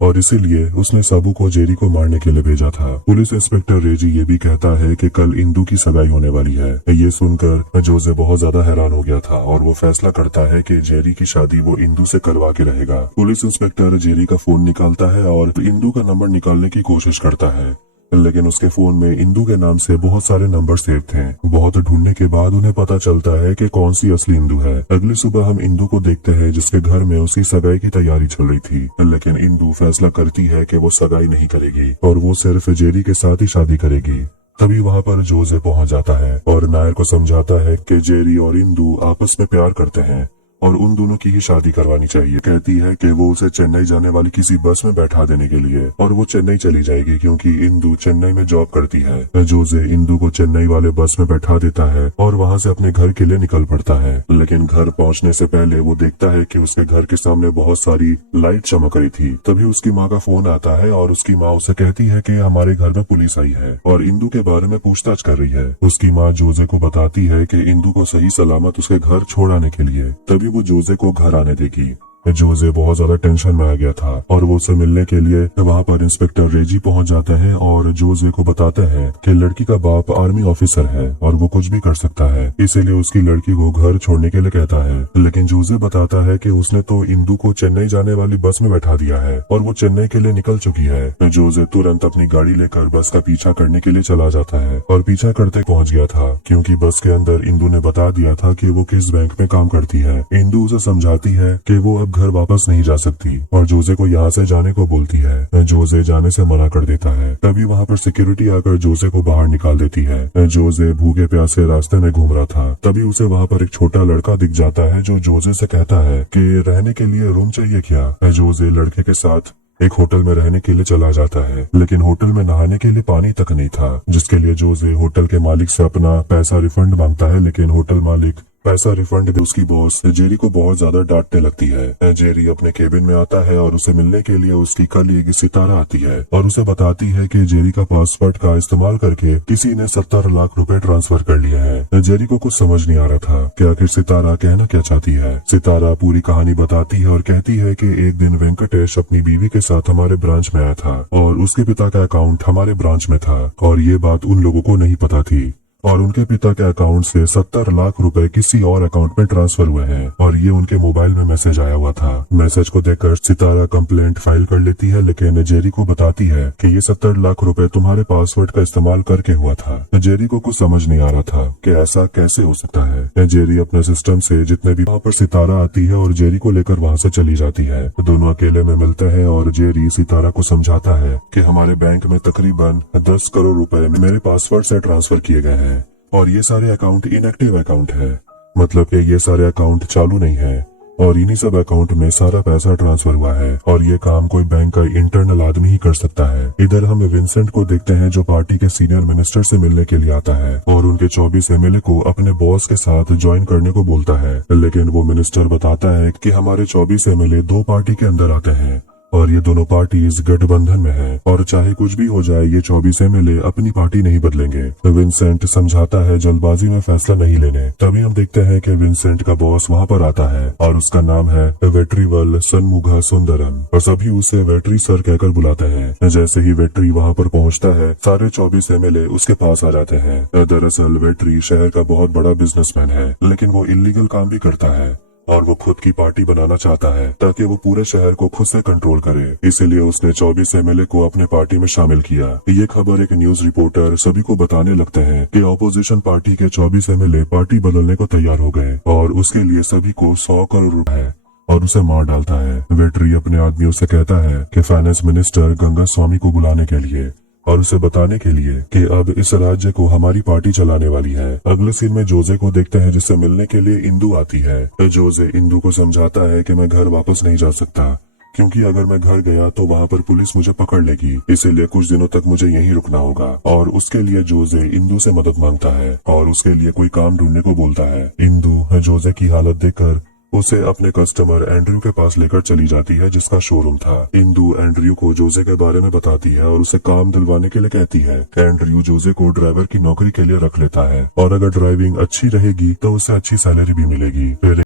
और इसीलिए उसने साबू को जेरी को मारने के लिए भेजा था। पुलिस इंस्पेक्टर रेजी ये भी कहता है कि कल इंदू की सगाई होने वाली है। ये सुनकर जोजे बहुत ज्यादा हैरान हो गया था और वो फैसला करता है कि जेरी की शादी वो इंदू से करवा के रहेगा। पुलिस इंस्पेक्टर जेरी का फोन निकालता है और इंदू का नंबर निकालने की कोशिश करता है, लेकिन उसके फोन में इंदू के नाम से बहुत सारे नंबर सेव थे। बहुत ढूंढने के बाद उन्हें पता चलता है कि कौन सी असली इंदू है। अगली सुबह हम इंदू को देखते हैं जिसके घर में उसकी सगाई की तैयारी चल रही थी, लेकिन इंदू फैसला करती है कि वो सगाई नहीं करेगी और वो सिर्फ जेरी के साथ ही शादी करेगी। तभी वहाँ पर जोजे पहुँच जाता है और नायर को समझाता है कि जेरी और इंदू आपस में प्यार करते हैं और उन दोनों की ही शादी करवानी चाहिए। कहती है कि वो उसे चेन्नई जाने वाली किसी बस में बैठा देने के लिए और वो चेन्नई चली जाएगी क्योंकि इंदू चेन्नई में जॉब करती है। जोजे इंदू को चेन्नई वाले बस में बैठा देता है और वहाँ से अपने घर के लिए निकल पड़ता है, लेकिन घर पहुँचने से पहले वो देखता है कि उसके घर के सामने बहुत सारी लाइट चमक रही थी। तभी उसकी माँ का फोन आता है और उसकी माँ उसे कहती है कि हमारे घर में पुलिस आई है और इंदू के बारे में पूछताछ कर रही है। उसकी माँ जोजे को बताती है कि इंदू को सही सलामत उसके घर छोड़ आने के लिए, तभी वो जोजे को घर आने देगी। जोजे बहुत ज्यादा टेंशन में आ गया था और वो उसे मिलने के लिए वहाँ पर इंस्पेक्टर रेजी पहुँच जाते हैं और जोजे को बताते हैं कि लड़की का बाप आर्मी ऑफिसर है और वो कुछ भी कर सकता है, इसीलिए उसकी लड़की को घर छोड़ने के लिए कहता है। लेकिन जोजे बताता है कि उसने तो इंदू को चेन्नई जाने वाली बस में बैठा दिया है और वो चेन्नई के लिए निकल चुकी है। जोजे तुरंत अपनी गाड़ी लेकर बस का पीछा करने के लिए चला जाता है और पीछा करते पहुँच गया था क्योंकि बस के अंदर इंदू ने बता दिया था कि वो किस बैंक में काम करती है। इंदू उसे समझाती है कि वो अब घर वापस नहीं जा सकती और जोजे को यहाँ से जाने को बोलती है। जोजे जाने से मना कर देता है। तभी वहाँ पर सिक्योरिटी आकर जोजे को बाहर निकाल देती है। जोजे भूखे प्यासे रास्ते में घूम रहा था, तभी उसे वहाँ पर एक छोटा लड़का दिख जाता है जो जोजे से कहता है कि रहने के लिए रूम चाहिए क्या। जोजे लड़के के साथ एक होटल में रहने के लिए चला जाता है, लेकिन होटल में नहाने के लिए पानी तक नहीं था, जिसके लिए जोजे होटल के मालिक से अपना पैसा रिफंड मांगता है, लेकिन होटल मालिक पैसा रिफंड दे उसकी बॉस जेरी को बहुत ज्यादा डांटने लगती है। जेरी अपने केबिन में आता है और उसे मिलने के लिए उसकी कलीग सितारा आती है और उसे बताती है कि जेरी का पासवर्ड का इस्तेमाल करके किसी ने 70 लाख रुपए ट्रांसफर कर लिए हैं। जेरी को कुछ समझ नहीं आ रहा था कि आखिर सितारा कहना क्या चाहती है। सितारा पूरी कहानी बताती है और कहती है कि एक दिन वेंकटेश अपनी बीवी के साथ हमारे ब्रांच में आया था और उसके पिता का अकाउंट हमारे ब्रांच में था और ये बात उन लोगों को नहीं पता थी और उनके पिता के अकाउंट से 70 लाख रुपए किसी और अकाउंट में ट्रांसफर हुए हैं और ये उनके मोबाइल में मैसेज आया हुआ था। मैसेज को देखकर सितारा कंप्लेंट फाइल कर लेती है, लेकिन जेरी को बताती है कि ये 70 लाख रुपए तुम्हारे पासवर्ड का इस्तेमाल करके हुआ था। जेरी को कुछ समझ नहीं आ रहा था कि ऐसा कैसे हो सकता है। जेरी अपने सिस्टम से जितने भी वहाँ पर सितारा आती है और जेरी को लेकर वहाँ से चली जाती है। दोनों अकेले में मिलते हैं और जेरी सितारा को समझाता है कि हमारे बैंक में तकरीबन 10 करोड़ रुपए मेरे पासवर्ड से ट्रांसफर किए गए हैं और ये सारे अकाउंट इनएक्टिव अकाउंट है, मतलब कि ये सारे अकाउंट चालू नहीं है और इन्हीं सब अकाउंट में सारा पैसा ट्रांसफर हुआ है और ये काम कोई बैंक का इंटरनल आदमी ही कर सकता है। इधर हम विंसेंट को देखते हैं जो पार्टी के सीनियर मिनिस्टर से मिलने के लिए आता है और उनके 24 एमएलए को अपने बॉस के साथ ज्वाइन करने को बोलता है, लेकिन वो मिनिस्टर बताता है कि हमारे 24 एमएलए दो पार्टी के अंदर आते हैं और ये दोनों पार्टीज गठबंधन में है और चाहे कुछ भी हो जाए ये 24 एमएलए अपनी पार्टी नहीं बदलेंगे। विंसेंट समझाता है जल्दबाजी में फैसला नहीं लेने। तभी हम देखते हैं कि विंसेंट का बॉस वहाँ पर आता है और उसका नाम है वेट्रीवल सनमुगा सुंदरम और सभी उसे वेट्री सर कहकर बुलाते हैं। जैसे ही वेट्री वहाँ पर पहुँचता है सारे 24 एमएलए उसके पास आ जाते हैं। दरअसल वेट्री शहर का बहुत बड़ा बिजनेसमैन है, लेकिन वो इलीगल काम भी करता है और वो खुद की पार्टी बनाना चाहता है ताकि वो पूरे शहर को खुद से कंट्रोल करे। इसीलिए उसने 24 एमएलए को अपने पार्टी में शामिल किया। ये खबर एक न्यूज रिपोर्टर सभी को बताने लगते हैं कि ऑपोजिशन पार्टी के 24 एमएलए पार्टी बदलने को तैयार हो गए और उसके लिए सभी को 100 करोड़ रुपए है और उसे मार डालता है। वेट्री अपने आदमियों से कहता है कि फाइनेंस मिनिस्टर गंगा स्वामी को बुलाने के लिए और उसे बताने के लिए कि अब इस राज्य को हमारी पार्टी चलाने वाली है। अगले सीन में जोजे को देखते हैं जिससे मिलने के लिए इंदू आती है। जोजे इंदू को समझाता है कि मैं घर वापस नहीं जा सकता क्योंकि अगर मैं घर गया तो वहाँ पर पुलिस मुझे पकड़ लेगी, इसीलिए कुछ दिनों तक मुझे यहीं रुकना होगा और उसके लिए जोजे इंदू से मदद मांगता है और उसके लिए कोई काम ढूंढने को बोलता है। इंदू जोजे की हालत देखकर उसे अपने कस्टमर एंड्रयू के पास लेकर चली जाती है जिसका शोरूम था। इंदू एंड्रयू को जोजे के बारे में बताती है और उसे काम दिलवाने के लिए कहती है। एंड्रयू जोजे को ड्राइवर की नौकरी के लिए रख लेता है और अगर ड्राइविंग अच्छी रहेगी तो उसे अच्छी सैलरी भी मिलेगी। फिर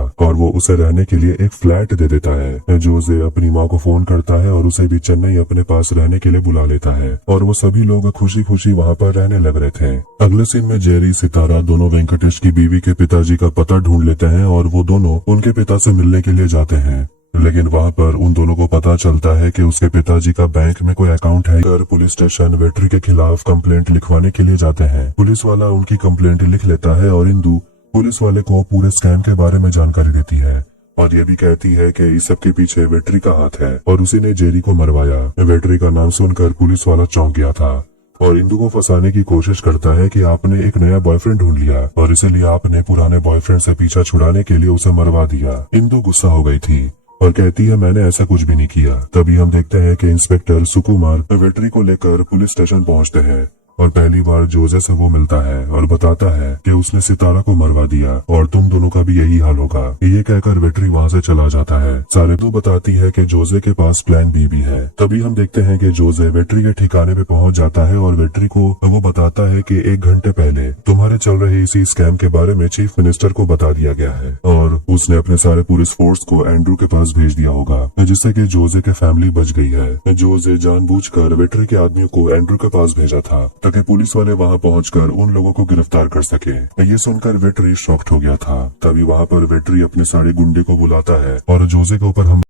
और वो उसे रहने के लिए एक फ्लैट दे देता है। जोसे अपनी माँ को फोन करता है और उसे भी चेन्नई अपने पास रहने के लिए बुला लेता है और वो सभी लोग खुशी खुशी वहाँ पर रहने लग रहे थे। अगले सीन में जेरी सितारा दोनों वेंकटेश की बीवी के पिताजी का पता ढूंढ लेते हैं और वो दोनों उनके पिता से मिलने के लिए जाते हैं। लेकिन वहाँ पर उन दोनों को पता चलता है कि उसके पिताजी का बैंक में कोई अकाउंट है। कर पुलिस स्टेशन वेट्री के खिलाफ कंप्लेंट लिखवाने के लिए जाते हैं। पुलिस वाला उनकी कंप्लेंट लिख लेता है और इंदु पुलिस वाले को पूरे स्कैम के बारे में जानकारी देती है और ये भी कहती है कि इस सब के पीछे वेट्री का हाथ है और उसी ने जेरी को मरवाया। वेट्री का नाम सुनकर पुलिस वाला चौंक गया था और इंदु को फंसाने की कोशिश करता है कि आपने एक नया बॉयफ्रेंड ढूंढ लिया और इसीलिए आपने पुराने बॉयफ्रेंड से पीछा छुड़ाने के लिए उसे मरवा दिया। इंदु गुस्सा हो गई थी और कहती है मैंने ऐसा कुछ भी नहीं किया। तभी हम देखते हैं कि इंस्पेक्टर सुकुमार वेट्री को लेकर पुलिस स्टेशन पहुंचते हैं और पहली बार जोसे से वो मिलता है और बताता है कि उसने सितारा को मरवा दिया और तुम दोनों का भी यही हाल होगा। ये कहकर वेट्री वहाँ से चला जाता है। सारे तो बताती है कि जोसे के पास प्लान बी भी है। तभी हम देखते हैं कि जोसे वेट्री के ठिकाने पे पहुंच जाता है और वेट्री को वो बताता है कि 1 घंटे पहले तुम्हारे चल रहे इसी स्कैम के बारे में चीफ मिनिस्टर को बता दिया गया है और उसने अपने सारे पुलिस फोर्स को एंड्रू के पास भेज दिया होगा, जिससे कि जोसे की फैमिली बच गई है। जोसे जानबूझकर वेट्री के आदमियों को एंड्रू के पास भेजा था ताकि पुलिस वाले वहां पहुंचकर उन लोगों को गिरफ्तार कर सके। ये सुनकर वेट्री शॉक्ड हो गया था। तभी वहां पर वेट्री अपने सारे गुंडे को बुलाता है और जोसे के ऊपर हम